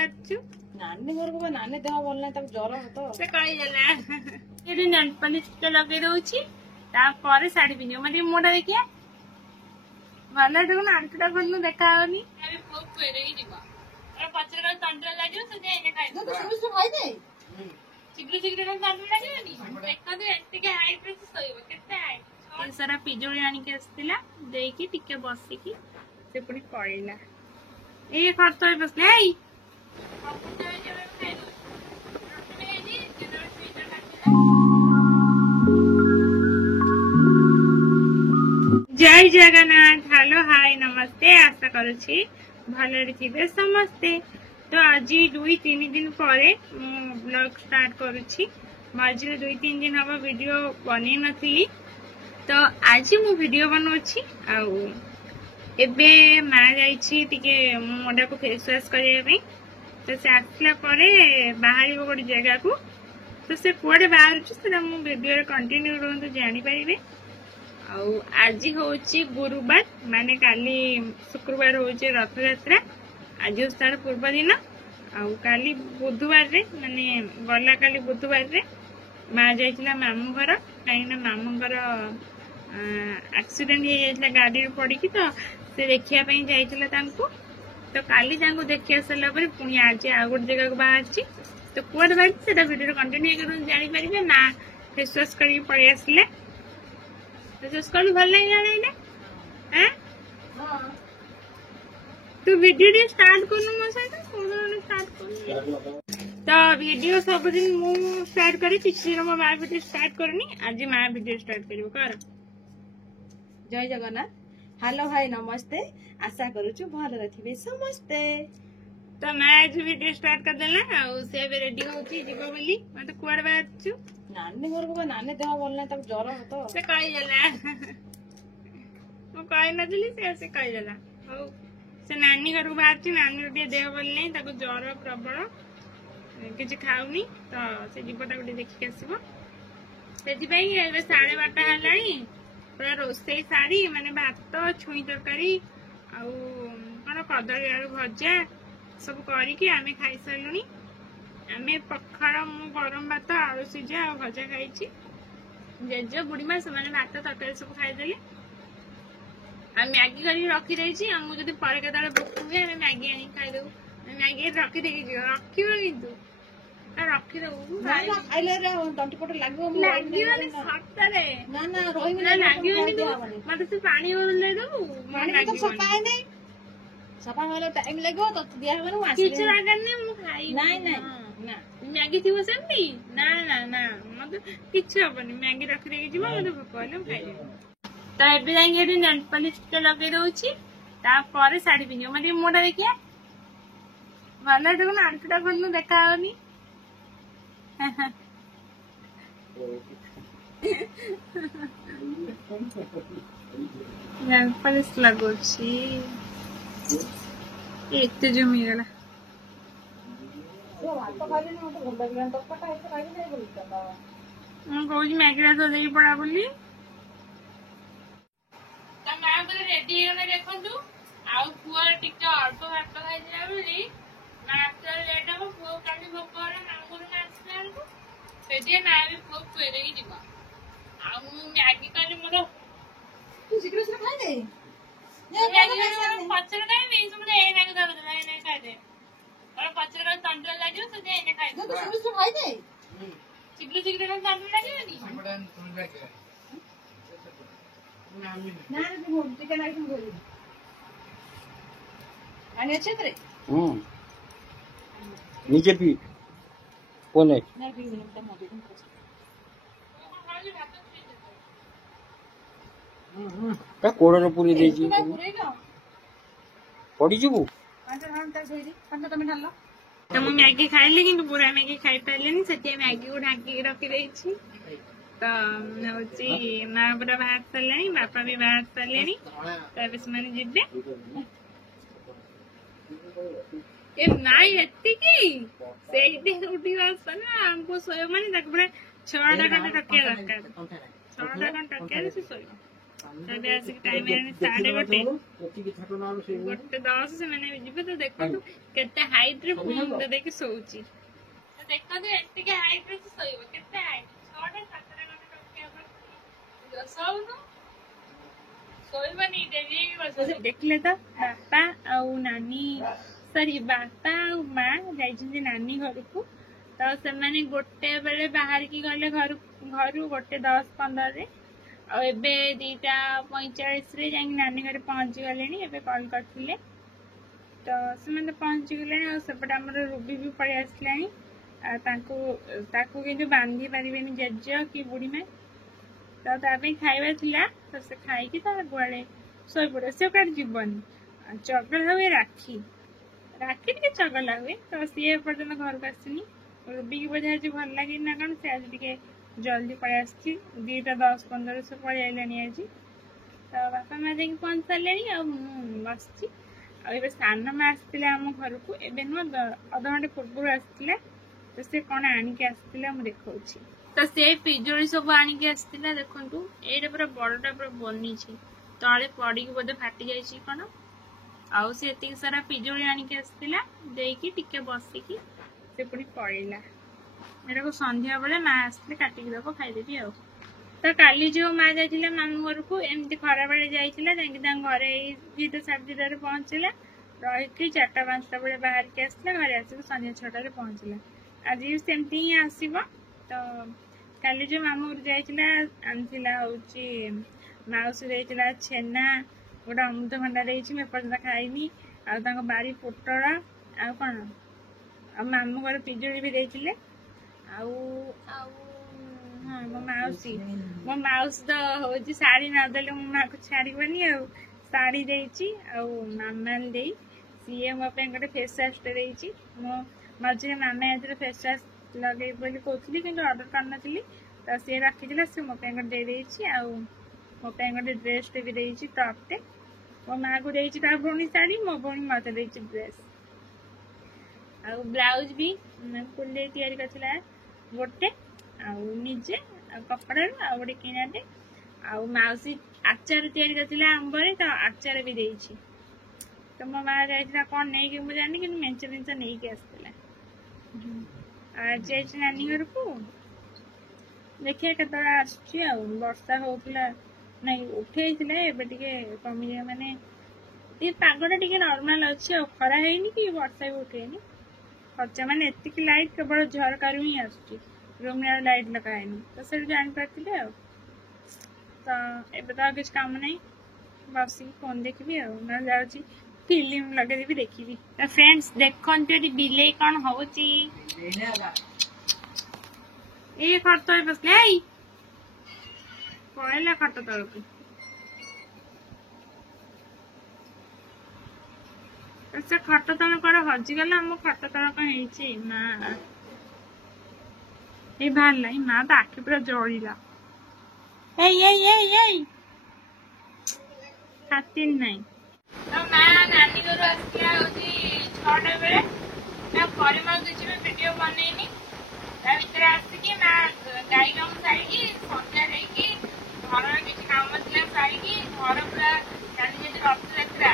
बाहर नानी घर को नानी देह भल ना ज्वर तो से कही नेल पॉलिश लगे दउची तापर साड़ी पिंध मतलब मोटा देखिए भल देखो आंटुटा भल देखा पचर तंत्र लगे शीघ्र शीघ्र तंत्र लगे सारा पिजुड़ी आणिकी आसला देकी टिके बसिकी से पुणी पड़ेगा ये खर्च बसले जय जगन्नाथ हेलो हाय नमस्ते आशा करुछि भलरे थिबे समस्ते। तो आज 2-3 दिन पर ब्लॉग स्टार्ट करुछि मझे 2-3 दिन हम वीडियो बनै नथिली तो आज मु वीडियो बनौछि आउ एबे माँ जाइछि टिके मुंडा को फेस वाश करबा पे तो से आसला परे बाहर गोटे जगह को तो से कुआडे बाहर से मु वीडियो रे कंटिन्यू रहंतु जानि पाइबे। आज होची गुरुवार माने काली शुक्रवार होची रथ यात्रा आज तार पूर्व दिन काली बुधवार रे माने गला काली बुधवार रे माँ जाइछला मामू घर कहीं मामू घर एक्सीडेंट हो जाइछला गाड़ी रे पड़ी तो से देखिया पई जाइछला तांको तो काली तांको देखिया सला पर पुनी आज आ गोटे जगह को बाहरची तो कुआड बाहर सेटा वीडियो कंटिन्यू करू जानि परिबे ना फेस वॉश करी पड़ी आसले तो भल नहीं हैं तू वीडियो स्टार्ट करनु मो सहित स्टार्ट कर तो वीडियो सब दिन मु स्टार्ट करी किछि मो मां वीडियो स्टार्ट करनी आज मां वीडियो स्टार्ट करिवो कर। जय जगन्नाथ हेलो हाय नमस्ते आशा करूछु भल रथिबे समस्ते। तो मैं आज वीडियो स्टार्ट कर देला से रेडी होची जीवो बोली मते कुआड बाछु नानी घर को नानी देह भल ना ज्वर तो से कही मु कही नथिली से कही देला हो से नानी घर को बाहर नानी टे देह भल नहीं ज्वर प्रबल किसी खाऊनी तो से जीवटा गोटे देखिक आसब से 12:30 है पूरा रोसई सारी माने भात छुई तरकारी कौन कदली आलू भजा सब करके आमे खाई सारूनी आमे पखाड़ मु गरम भात आलू सीझा और भजा खाई जेज बुढ़ीमा से भात तरकारी सब खाईदे मैगी कर रखी देती आमको जब पर के भोक हुए मैगी आनी खाईदे मैगी रखी देखी रखी कितु रखीदेबू मत से पानी सफा वाला टाइम लगो तो दिया हमारे किछ लागन ने मु खाई नहीं ना मैगी थी वो सेमती ना ना ना मतलब किछ हबनी मैगी रख दे जिमा मते भोक होले खाई दे तो एबे जाई एडी नेल पॉलिश लगे दउची तापर साड़ी पिंध मतलब मोटा देखिए भल देखो आंटुटा भल देखा होनी नेल पॉलिश लगोची एक जमीगला कौन मैगी तो दे पड़ा बोली रेडी देखु पुआ टिके अल्प भात खाई बोली लेट हम पुआ का भोक से ना भी पुआ खुए देगी जीव मैगी कल मोर शीघ्र से खाई दे पचर नहीं खाई पचर तंत्र लगे शीघ्र शीघ्र तंत्र लगे नीचे पी कौन है का कोड़र पूरी दे जी पड़ी जीवु तो मु मैगी खाइली कि पूरा मैगी खाई पारे से मैगी को ढाकी रखी देछि तो हूँ माँ पूरा बाहर सारे बापा भी बाहर सारे से जीवे नाई एतिकी उठी ना हमको सोयो माने पूरा 6 घंटा रखिया दरकार 6 घंटा रखिया से सोयो ଏବେ ଆସିକି ଟାଇମ ହେଲାଣି 1:30 1:10 ସେମାନେ ଯିବେ ତ ଦେଖନ୍ତୁ କେତେ ହାଇଟ୍ ରେ ମୁଣ୍ଡ ଦେଇକି ଶୋଉଛି ଦେଖନ୍ତୁ ଏତିକି ହାଇଟ୍ ରେ ଶୋଇବ କେତେ ହାଇଟ୍ 6ଟା 7ଟା ଖଣ୍ଡେ ଶୋଉନୁ ଶୋଇବନି ଡେରି ଦେଖିଲେ ତ ବାପା ଆଉ ନାନୀ ବାପା ଆଉ ମା ଯାଇଛନ୍ତି ନାନୀ ଘରକୁ ତ ସେମାନେ ଗୋଟେ ବେଳେ ବାହାରିକି ଗଲେ ଘରୁ 1:10-15 ଆଉ ଏବେ 2:45 ଯାଇକି ନାନୀ ଘରେ ପହଞ୍ଚି ଗଲେଣି ଏବେ କଲ୍ କରିଥିଲେ ତ ସେମାନେ ପହଞ୍ଚି ଗଲେଣି ଆଉ ସେପଟେ ଆମର ରୁବି ବି ପଳେଇ ଆସିଲାଣି ଆଉ ତାକୁ କିନ୍ତୁ ବାନ୍ଧି ପାରିବେନି ଜେଜ କି ବୁଢ଼ୀମା ତ ତା ପାଇଁ ଖାଇବା ଥିଲା ତ ସେ ଖାଇକି ତା ଗୁଆଳେ ଶୋଇପଡ଼ିବ ସେ କୁଆଡ଼େ ଯିବନି ଚଗଲା ହୁଏ ରାକ୍ଷୀ ଟିକେ ଚଗଲା ହୁଏ ତ ସିଏ ଏପର୍ଯ୍ୟନ୍ତ ଘରକୁ ଆସିନି ରୁବିକି ବୋଧେ ଆଜି ଭଲ ଲାଗେନି ନା କଣ ସେ ଆଜି ଟିକେ ଜଲ୍ଦି ପଳେଇ ଆସିଛି 2:10-15 ସେ ପଳେଇ ଆଇଲାଣି ଆଜି ତ ବାପା ମା ଯାଇକି ପହଞ୍ଚି ସାରିଲେଣି ଆଉ ମୁଁ ବସିଛି ଆଉ ଏବେ ସାନ ମା ଆସିଥିଲେ ଆମ ଘରକୁ ଏବେ ନୁହଁ ଅଧଘଣ୍ଟେ ପୂର୍ବରୁ ଆସିଥିଲା ତ ସେ କ'ଣ ଆଣିକି ଆସିଥିଲା ମୁଁ ଦେଖାଉଛି ତ ସେ ପିଜୁଳି ସବୁ ଆଣିକି ଆସିଥିଲା ଦେଖନ୍ତୁ ଏଇଟା ପୁରା ବଡ଼ଟା ପୁରା ବନିଛି ତଳେ ପଡ଼ିକି ବୋଧେ ଫାଟି ଯାଇଛି କ'ଣ ଆଉ ସେ ଏତିକି ସାରା ପିଜୁଳି ଆଣିକି ଆସିଥିଲା ଦେଇକି ଟିକେ ବସିକି ସେ ପୁଣି ପଳେଇଲା ଏଟାକୁ ସନ୍ଧ୍ୟା ବେଳେ ମା ଆସିଥିଲେ କାଟିକି ଦେବ ଖାଇଦେବି ଆଉ ତ କାଲି ଯୋଉ ମା ଯାଇଥିଲା ମାମୁଁ ଘରକୁ ଏମିତି ଖରାବେଳେ ଯାଇଥିଲା ଯାଇକି ତାଙ୍କ ଘରେ ଏଇ 2:30-2:30 ପହଞ୍ଚିଲା ରହିକି 4ଟା-5ଟା ବେଳେ ବାହାରିକି ଆସିଲା ଘରେ ଆସିକି ସନ୍ଧ୍ୟା 6ଟାରେ ପହଞ୍ଚିଲା ଆଜି ସେମିତି ହିଁ ଆସିବ ତ କାଲି ଯୋଉ ମାମୁଁ ଘରକୁ ଯାଇଥିଲା ଆଣିଥିଲା ହଉଛି ମାଉସୀ ଦେଇଥିଲା ଛେନା ଗୋଟେ ଅମୃତଭଣ୍ଡା ଦେଇଛି ମୁଁ ଏପର୍ଯ୍ୟନ୍ତ ଖାଇନି ଆଉ ତାଙ୍କ ବାରି ପୋଟଳ ଆଉ କ'ଣ ଆଉ ମାମୁଁ ଘର ପିଜୁଳି ବି ଦେଇଥିଲେ ଆଉ ହଁ ମୋ ମାଉସୀ ତ ହଉଛି ଶାଢ଼ୀ ନଦେଲେ ମୋ ମାକୁ ଛାଡ଼ିବନି ଆଉ ଶାଢ଼ୀ ଦେଇଛି ଆଉ ମାମାଲି ଦେଇ ସିଏ ମୋ ପାଇଁ ଗୋଟେ ଫେସ୍ ୱାଶ୍ଟେ ଦେଇଛି ମୋ ମଝିରେ ମାମା ଏଥିରେ ଫେସ୍ ୱାଶ୍ ଲଗେଇବି ବୋଲି କହୁଥିଲି କିନ୍ତୁ ଅର୍ଡ଼ର କରିନଥିଲି ତ ସିଏ ରଖିଥିଲା ସେ ମୋ ପାଇଁ ଗୋଟେ ଦେଇଦେଇଛି ଆଉ ମୋ ପାଇଁ ଗୋଟେ ଡ୍ରେସ୍ଟେ ବି ଦେଇଛି ଟପ୍ଟେ ମୋ ମାକୁ ଦେଇଛି ତା ଭଉଣୀ ଶାଢ଼ୀ ମୋ ଭଉଣୀ ମୋତେ ଦେଇଛି ଡ୍ରେସ୍ ଆଉ ବ୍ଲାଉଜ୍ ବି ଫୁଲରେ ତିଆରି କରିଥିଲା ଗୋଟେ ଆଉ ନିଜେ ଆଉ କପଡ଼ାରୁ ଆଉ ଗୋଟେ କିଣାଟେ ଆଉ ମାଉସୀ ଆଚାର ତିଆରି କରିଥିଲା ଆମ୍ବରେ ତ ଆଚାର ବି ଦେଇଛି ତ ମୋ ମା ଯାଇଥିଲା କ'ଣ ନେଇକି ମୁଁ ଜାଣିନି କିନ୍ତୁ ମେଞ୍ଚେ ଜିନିଷ ନେଇକି ଆସିଥିଲା ଆଜି ଯାଇଛି ନାନୀ ଘରକୁ ଦେଖିବା କେତେବେଳେ ଆସୁଛି ଆଉ ବର୍ଷା ହଉଥିଲା ନାଇଁ ଉଠେଇଥିଲା ଏବେ ଟିକେ କମିଯାଏ ମାନେ ଏ ପାଗଟା ଟିକେ ନର୍ମାଲ ଅଛି ଆଉ ଖରା ହେଇନି କି ବର୍ଷା ବି ଉଠେଇନି ଖର୍ଚ୍ଚା ମାନେ ଏତିକି ଲାଇଟ୍ କେବଳ ଝରକାରୁ ହିଁ ଆସୁଛି ରୁମ୍ରେ ଆଉ ଲାଇଟ୍ ଲଗା ହେଇନି ତ ସେଠି ଜାଣିପାରିଥିଲେ ଆଉ ତ ଏବେ ତ ଆଉ କିଛି କାମ ନାହିଁ ବସିକି ଫୋନ୍ ଦେଖିବି ଆଉ ନହେଲେ ଯାଉଛି ଫିଲ୍ମ ଲଗେଇଦେବି ଦେଖିବି ତ ଫ୍ରେଣ୍ଡସ୍ ଦେଖନ୍ତୁ ଏଠି ବିଲେଇ କ'ଣ ହଉଛି ଏଇ ଖଟ ତଳେ ବସିଲେ ଏଇ ପଳେଇଲା ଖଟ ତଳକୁ ସେ ଖଟ ତଳ କୁଆଡେ ହଜିଗଲା ଆମ ଖଟ ତଳ କ'ଣ ହେଇଛି ମା ଏଇ ବାହାରିଲା ଏଇ ମା ତ ଆଖି ପୁରା ଜଳିଲା ଏଇ ଖାତିର ନାହିଁ ତ ମା ନାନୀ ଘରୁ ଆସିଥିଲା ହଉଛି 6ଟା ବେଳେ ତା ପରେ ମୁଁ କିଛି ବି ଭିଡିଓ ବନେଇନି ତା ଭିତରେ ଆସିକି ମା ଗାଈ କାମ ସାରିକି ସନ୍ଧ୍ୟା ଦେଇକି ଘରର କିଛି କାମ ଥିଲା ସାରିକି ଘର ପୁରା କାଲି ଯେମିତି ରଥଯାତ୍ରା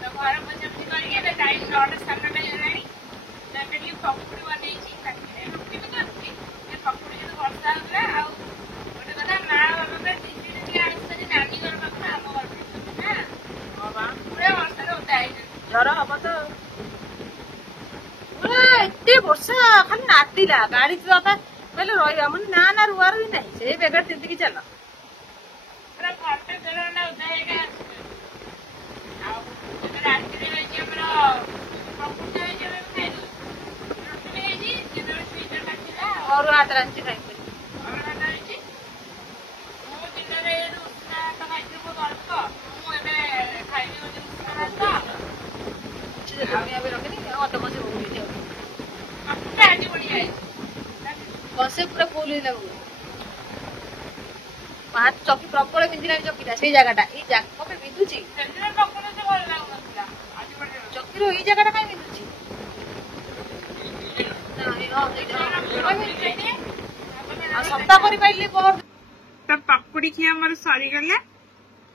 ତ ଘର ପୋଛାପୋଛି କରିକି ଏବେ ଟାଇମ୍ 9ଟା 7ଟା ହେଲାଣି ତ ଏବେ ଟିକେ ପକୁଡ଼ି ବନେଇଛି ରାତିରେ ରୁଟି ବି କରିଛି ଏ ପକୁଡ଼ି ଯେହେତୁ ବର୍ଷା ହେଉଥିଲା ଆଉ ଗୋଟେ କଥା ମା ବାବା ଦିଦି ଟିକେ ଆସିଛନ୍ତି ନାନୀ ଘର ପାଖରୁ ଆମ ଘର ନା ପୁରା ବର୍ଷାରେ ଓଦା ହେଇଛନ୍ତି ଝର ହବ ତ ପୁରା ଏତେ ବର୍ଷା ଖାଲି ନାଦିଲା ଗାଡି ଯିବା ପାଇଁ କହିଲେ ରହିବା ମୁଁ ନା ରୁଆ ରୁଇ ନାହିଁ ସେଇ ବେଗାରେ ତିନ୍ତିକି ଚାଲ ପୁରା ଘଣ୍ଟା 1.5 ଘଣ୍ଟା ଓଦା ହେଇକି ଆସିଛନ୍ତି ଆଉ ଏବେ ରାତିରେ ହେଇଛି ଆମର ପକୁଡ଼ି ହେଇଛି ଆମେ ଖାଇଦେବୁ ରୁଟି ବି ହେଇଛି ଯେତେବେଳେ ସ୍ୱିଚ୍ କାଟିଲା ଘରୁ ହାତ ରାଞ୍ଚି ଖାଇବି ଅରୁଆ ଭାତ ହେଇଛି ମୁଁ ଦିନରେ ଉଷୁନା ଭାତ ଖାଇଥିଲି ବହୁତ ଅଳ୍ପ ମୁଁ ଏବେ ଖାଇବି ଗୋଟେ ଉଷୁନା ଭାତ ରଖିନି ଅଧ ବସେ ପକୁଡ଼ି ଆଜି ବଢିଆ ହେଇଛି ବସେ ପୁରା ଫୁଲ ହେଇଲା ହାତ ଚକି ପ୍ରବଳ ବିନ୍ଧିଲାଣି ଚକିଟା ସେଇ ଜାଗାଟା ଏଇ ଜାଗା ବିନ୍ଧୁଛି ସେଦିନ ପକୁଡ଼ି ତ ଭଲ ଲାଗୁନଥିଲା ଆଜି ବଢିଆ ଚକିର ଏଇ ଜାଗାଟା କାଇଁ ବିନ୍ଧୁଛି ଆଉ ସପ୍ତାହ କରିପାରିଲି ତ ପକୁଡ଼ି ଖିଆ ଆମର ସରିଗଲା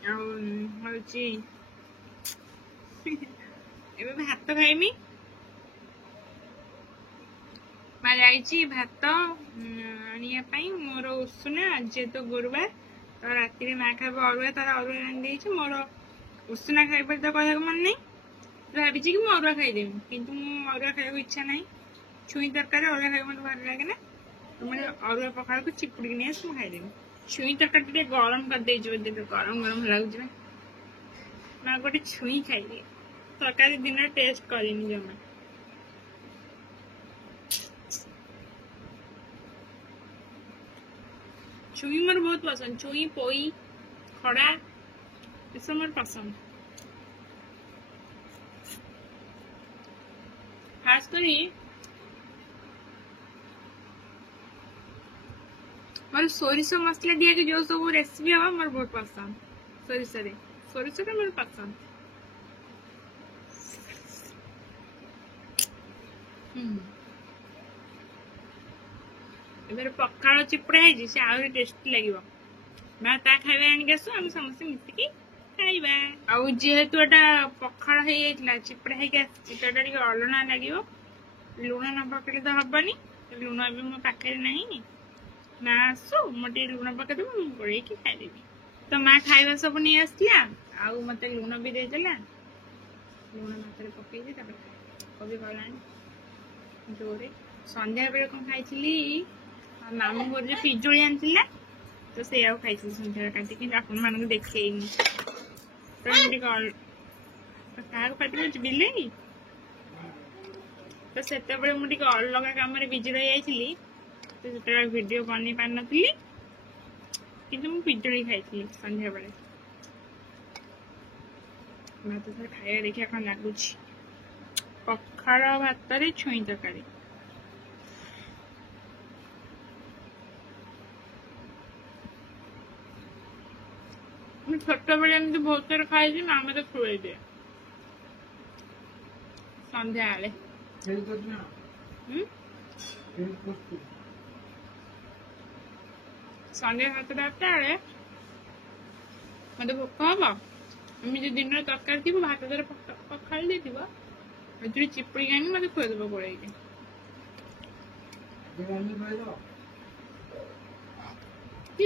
ହଉଛି ଏବେ ଭାତ ଖାଇମି। ମା ଯାଇଛି ଭାତ ଆଣିବା ପାଇଁ। ମୋର ଉଷୁନା, ଯେହେତୁ ଗୁରୁବାର ତ ରାତିରେ ମା ଖାଇବ ଅରୁଆ, ତାର ଅରୁଆ ରାନ୍ଧିଦେଇଛି। ମୋର ଉଷୁନା ଖାଇବାର ତ କହିବାକୁ ମନେ ନାହିଁ, ଭାବିଛି କି ମୁଁ ଅରୁଆ ଖାଇଦେବି, କିନ୍ତୁ ମୁଁ ଅରୁଆ ଖାଇବାକୁ ଇଚ୍ଛା ନାହିଁ। ଛୁଇଁ ତରକାରୀ ଅରୁଆ ଖାଇବାକୁ ମୋତେ ଭଲ ଲାଗେ ନା, ତ ମୁଁ ଅରୁଆ ପଖାଳକୁ ଚିପୁଡ଼ିକି ନେଇ ଆସି ମୁଁ ଖାଇଦେବି। ଛୁଇଁ ତରକାରୀ ଟିକେ ଗରମ କରିଦେଇଛି, ବୋଧେ ଗରମ ଗରମ ଲାଗୁଛି। ମା ଗୋଟେ ଛୁଇଁ ଖାଇବି, ତରକାରୀ ଦିନରେ ଟେଷ୍ଟ କରିନି ଜମା। ଛୁଇଁ ମୋର ବହୁତ ପସନ୍ଦ, ଛୁଇଁ ପୋଇ ଖଡ଼ା ଏସବୁ ମୋର ପସନ୍ଦ। ଖାସ କରି ମୋର ସୋରିଷ ମସଲା ଦିଆକି ଯୋଉ ସବୁ ରେସିପି ହବ ମୋର ବହୁତ ପସନ୍ଦ। ସୋରିଷରେ ମୋର ପସନ୍ଦ। ଏବେ ପଖାଳ ଚିପୁଡା ହେଇଛି, ସେ ଆହୁରି ଟେଷ୍ଟି ଲାଗିବ। ମା ତା ଖାଇବା ଆଣିକି ଆସୁ, ଆମେ ସମସ୍ତେ ମିଶିକି ଖାଇବା। ଆଉ ଯେହେତୁ ଏଟା ପଖାଳ ହେଇଯାଇଥିଲା, ଚିପୁଡା ହେଇକି ଆସିଛି, ତ ଏଟା ଟିକେ ଅଲଣା ଲାଗିବ। ଲୁଣ ନ ପକେଇଲେ ତ ହବନି, ଲୁଣ ଏବେ ମୋ ପାଖରେ ନାହିଁ। ମା ଆସୁ ମୁଁ ଟିକେ ଲୁଣ ପକେଇଦେବି, ମୁଁ ଗୋଳେଇକି ଖାଇଦେବି। ତ ମା ଖାଇବା ସବୁ ନେଇ ଆସିଥିଲା, ଆଉ ମତେ ଲୁଣ ବି ଦେଇଦେଲା। ଲୁଣ ଭାତରେ ପକେଇଛି, ତାପରେ କବି ଗଲାଣି ଜୋରେ। ସନ୍ଧ୍ୟା ବେଳେ କଣ ଖାଇଥିଲି, ମାମୁଁ ଘର ଯୋଉ ପିଜୁଳି ଆଣିଥିଲା, ତ ସେଇଆକୁ ଖାଇଥିଲି ସନ୍ଧ୍ୟାବେଳେ କାଟିକି, କିନ୍ତୁ ଆପଣମାନଙ୍କୁ ଦେଖେଇନି। ତ ଟିକେ କାହାକୁ ପାଟି କରୁଛି, ବିଲେଇ? ତ ସେତେବେଳେ ମୁଁ ଟିକେ ଅଲଗା କାମରେ ବିଜି ରହିଯାଇଥିଲି, ତ ସେତେବେଳେ ଭିଡିଓ ବନେଇ ପାରିନଥିଲି, କିନ୍ତୁ ମୁଁ ପିଜୁଳି ଖାଇଥିଲି ସନ୍ଧ୍ୟାବେଳେ। ଭାତ ଖାଇବା ଦେଖିବା କଣ ଲାଗୁଛି। ପଖାଳ ଭାତରେ ଛୁଇଁ ତରକାରୀ। ମୁଁ ଛୋଟବେଳେ ଏମିତି ବହୁତ ଥର ଖାଇଛି, ମା ମତେ ଖୁଆଇ ଦିଏ ସନ୍ଧ୍ୟାବେଳେ। ସନ୍ଧ୍ୟା 7ଟା 8ଟା ବେଳେ ମତେ ଭୋକ ହବ, ଏମିତି ଦିନରେ ତରକାରୀ ଥିବ, ଭାତ ଧରେ ପଖାଳି ଦେଇଥିବ, ଏଥିରେ ଚିପୁଡ଼ିକି ଆଣି ମତେ ଖୁଆଇଦେବ ଗୋଳେଇକି।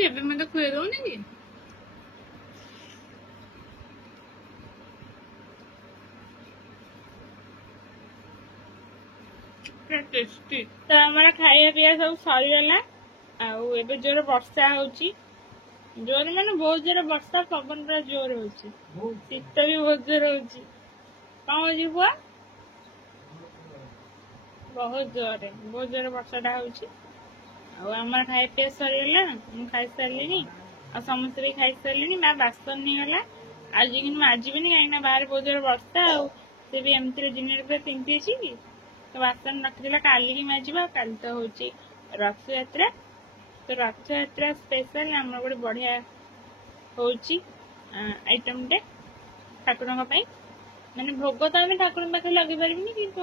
ଏବେ ମତେ ଖୁଆଇ ଦଉନି କି? ଟେଷ୍ଟି। ତ ଆମର ଖାଇବା ପିଇବା ସବୁ ସରିଗଲା। ଆଉ ଏବେ ଜୋରେ ବର୍ଷା ହଉଛି, ଜୋରେ ମାନେ ବହୁତ ଜୋରେ ବର୍ଷା, ପବନ ପୁରା ଜୋର ହଉଛି, ଶୀତ ବି ବହୁତ ଜୋର ହଉଛି। କଣ ହଉଛି ପୁଅ? ବହୁତ ଜୋରେ ବର୍ଷାଟା ହଉଛି। ଆଉ ଆମର ଖାଇବା ପିଇବା ସରିଗଲା, ମୁଁ ଖାଇସାରିଲିଣି, ଆଉ ସମସ୍ତେ ବି ଖାଇସାରିଲିଣି। ମା ବାସନ ନେଇଗଲା, ଆଜି କିନ୍ତୁ ମାଜିବିନି, କାହିଁକିନା ବାହାରେ ବହୁତ ଜୋରେ ବର୍ଷା, ଆଉ ସେ ବି ଏମିତିରେ ଦିନରେ ପୁରା ତିନ୍ତିଛି କି, ତ ବାସନ ରଖିଦେଲା କାଲିକି ମାଜିବା। କାଲି ତ ହଉଛି ରଥଯାତ୍ରା, ତ ରଥଯାତ୍ରା ସ୍ପେଶାଲ ଆମର ଗୋଟେ ବଢିଆ ହଉଛି ଆଇଟମଟେ ଠାକୁରଙ୍କ ପାଇଁ। ମାନେ ଭୋଗ ତ ଆମେ ଠାକୁରଙ୍କ ପାଖରେ ଲଗେଇ ପାରିବୁନି, କିନ୍ତୁ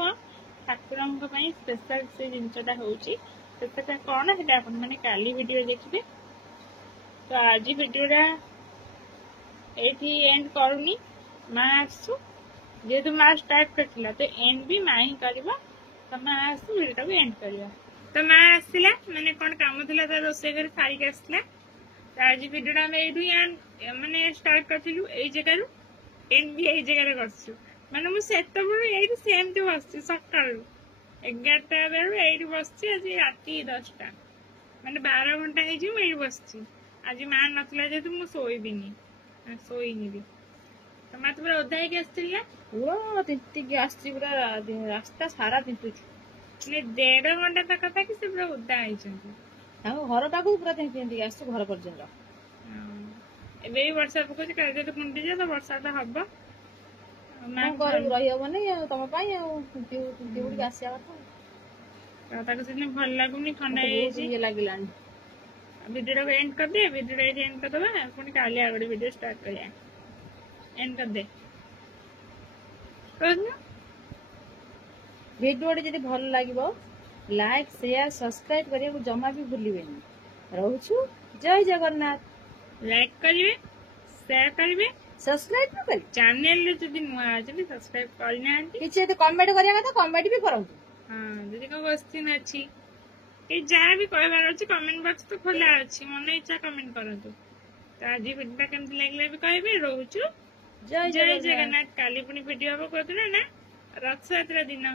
ଠାକୁରଙ୍କ ପାଇଁ ସ୍ପେଶାଲ ସେ ଜିନିଷଟା ହଉଛି। ସେଟା କଣ, ସେଟା ଆପଣ ମାନେ କାଲି ଭିଡିଓ ଦେଖିବେ। ତ ଆଜି ଭିଡିଓଟା ଏଇଠି ଏଣ୍ଡ କରୁନି, ମା ଆସୁ, ଯେହେତୁ ମା ଷ୍ଟାର୍ଟ କରିଥିଲା, ତ ଏଣ୍ଡ ବି ମା ହିଁ କରିବ। ତ ମା ଆସୁ ଭିଡିଓଟାକୁ ଏଣ୍ଡ କରିବା। ତ ମା ଆସିଲା, ମାନେ କଣ କାମ ଥିଲା ତାର ରୋଷେଇ କରି ସାରିକି ଆସିଲା। ତ ଆଜି ଭିଡିଓଟା ଆମେ ଏଇଠୁ ମାନେ ଷ୍ଟାର୍ଟ କରିଥିଲୁ, ଏଇ ଜାଗାରୁ ଏଣ୍ଡ ବି ଏଇ ଜାଗାରେ କରିଛୁ। ମାନେ ମୁଁ ସେତେବେଳୁ ଏଇଠି ସେମିତି ବସିଛି, ସକାଳୁ 11ଟା ବେଳୁ ଏଇଠି ବସିଛି, ଆଜି ରାତି 10ଟା, ମାନେ 12 ଘଣ୍ଟା ହେଇଛି ମୁଁ ଏଇଠି ବସିଛି। ଆଜି ମା ନଥିଲା ଯେହେତୁ ମୁଁ ଶୋଇନି ବି। ତ ମା ତ ପୁରା ଓଦା ହେଇକି ଆସିଥିଲି ନା? ପୁରା ତିନ୍ତିକି ଆସିଛି, ପୁରା ରାସ୍ତା ସାରା ତିନ୍ତୁଛି। ମାନେ 1.5 ଘଣ୍ଟା ପାଖାପାଖି ସେ ପୁରା ଓଦା ହେଇଛନ୍ତି। ତାଙ୍କ ଘର ପାଖକୁ ପୁରା ତିନ୍ତିକି ଆସିଛୁ, ଘର ପର୍ଯ୍ୟନ୍ତ। ଏବେ ବି ବର୍ଷା ପକଉଛି, କାଲି ଯଦି କୁଣ୍ଡିଯିବ ତ ବର୍ଷା ତ ହବ। କଣ କରିବୁ, ରହିହବନି ଆଉ ତମ ପାଇଁ, ଆଉ ତିନ୍ତି ବୁଡିକି ଆସିବା କଥା। ତାକୁ ସେଦିନ ଭଲ ଲାଗୁନି, ଥଣ୍ଡା ବହୁତ ହେଇଯାଇଛି। ଇଏ ଲାଗିଲାଣି। ଭିଡିଓଟାକୁ ଏଣ୍ଡ କରିଦେ, ଭିଡିଓଟା ଏଇଠି ଏଣ୍ଡ କରିଦବା, ପୁଣି କାଲି ଆଉ ଗୋଟେ ଭିଡିଓ ଷ୍ଟାର୍ଟ କରିବା। ଏଣ୍ଡ କରିଦେ। ଭିଡିଓଟି ଯଦି ଭଲ ଲାଗିବ, ଲାଇକ୍ ସେୟାର ସବସ୍କ୍ରାଇବ କରିବାକୁ ଜମା ବି ଭୁଲିବେନି। ରହୁଛୁ, ଜୟ ଜଗନ୍ନାଥ। ଲାଇକ୍ କରିବେ, ସେୟାର କରିବେ, ସବସ୍କ୍ରାଇବ ବି କରିବେ। ଚ୍ୟାନେଲ ରେ ଯଦି ନୂଆ ଅଛନ୍ତି ସବସ୍କ୍ରାଇବ କରିନାହାନ୍ତି। କିଛି ଯଦି କମେଣ୍ଟ କରିବା କଥା କମେଣ୍ଟ ବି କରନ୍ତୁ। ହଁ ଯଦି କୋଉ କ୍ୱେଶ୍ଚିନ୍ ଅଛି କି ଯାହା ବି କହିବାର ଅଛି କମେଣ୍ଟ ବକ୍ସ ତ ଖୋଲା ଅଛି, ମନ ଇଚ୍ଛା କମେଣ୍ଟ କରନ୍ତୁ। ତ ଆଜି ଭିଡିଓ କେମିତି ଲାଗିଲା ବି କହିବେ। ରହୁଛୁ। ଜୟ ଜୟ ଜଗନ୍ନାଥ। ଜଗନ୍ନାଥ। କାଲି ପୁଣି ଭିଡିଓ ହବ କୋଉଦିନ ନା ରଥଯାତ୍ରା ଦିନ।